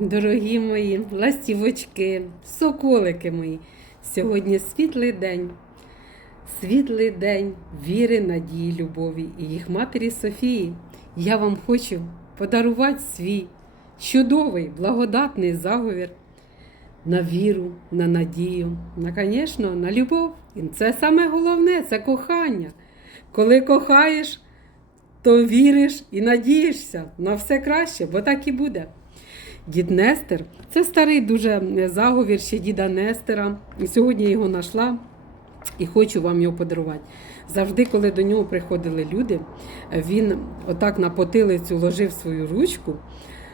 дорогі мої ластівочки, соколики мої. Сьогодні світлий день, світлий день віри, надії, любові і їх матері Софії. Я вам хочу подарувати свій чудовий, благодатний заговір на віру, на надію, на, звісно, на любов. І це саме головне це кохання. Коли кохаєш, то віриш і надієшся на все краще, бо так і буде. Дід Нестер це старий дуже заговір ще діда Нестера. Сьогодні його знайшла і хочу вам його подарувати. Завжди, коли до нього приходили люди, він отак на потилицю ложив свою ручку,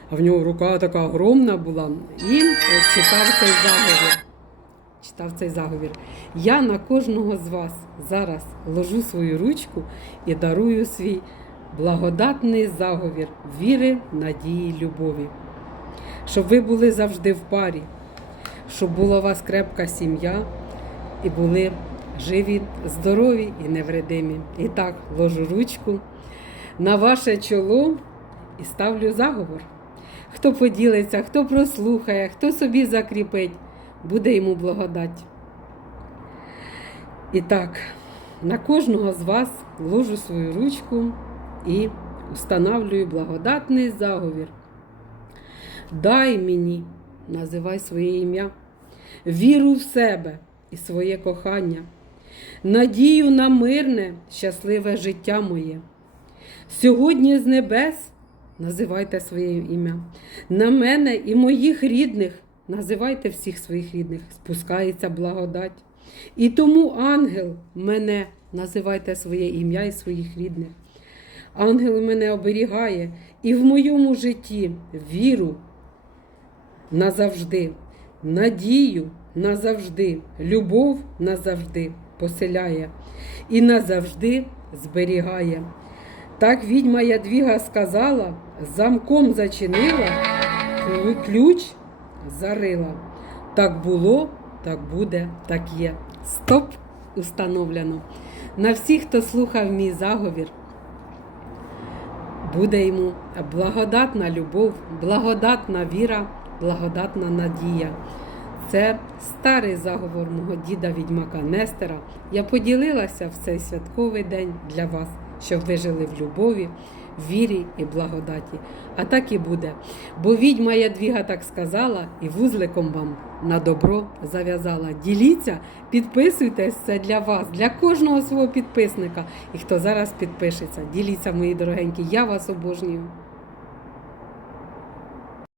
а в нього рука така огромна була, і е, читав цей заговір. Читав цей заговір. Я на кожного з вас зараз ложу свою ручку і дарую свій благодатний заговір віри, надії, любові. Щоб ви були завжди в парі, щоб була у вас крепка сім'я і були живі, здорові і невредимі. І так, ложу ручку на ваше чоло і ставлю заговор. Хто поділиться, хто прослухає, хто собі закріпить, буде йому благодать. І так, на кожного з вас ложу свою ручку і устанавлюю благодатний заговір. Дай мені, називай своє ім'я, віру в себе і своє кохання, надію на мирне, щасливе життя моє. Сьогодні з небес називайте своє ім'я. На мене і моїх рідних називайте всіх своїх рідних, спускається благодать. І тому ангел мене називайте своє ім'я і своїх рідних. Ангел мене оберігає і в моєму житті віру назавжди, надію назавжди, любов назавжди поселяє і назавжди зберігає. Так відьма Ядвіга сказала, замком зачинила, ключ зарила. Так було, так буде, так є. Стоп установлено. На всіх, хто слухав мій заговір, буде йому благодатна любов, благодатна віра, благодатна надія. Це старий заговор мого діда відьмака Нестера. Я поділилася в цей святковий день для вас, щоб ви жили в любові, вірі і благодаті. А так і буде. Бо відьма Ядвіга так сказала і вузликом вам на добро зав'язала. Діліться, підписуйтесь, це для вас, для кожного свого підписника. І хто зараз підпишеться, діліться, мої дорогенькі, я вас обожнюю.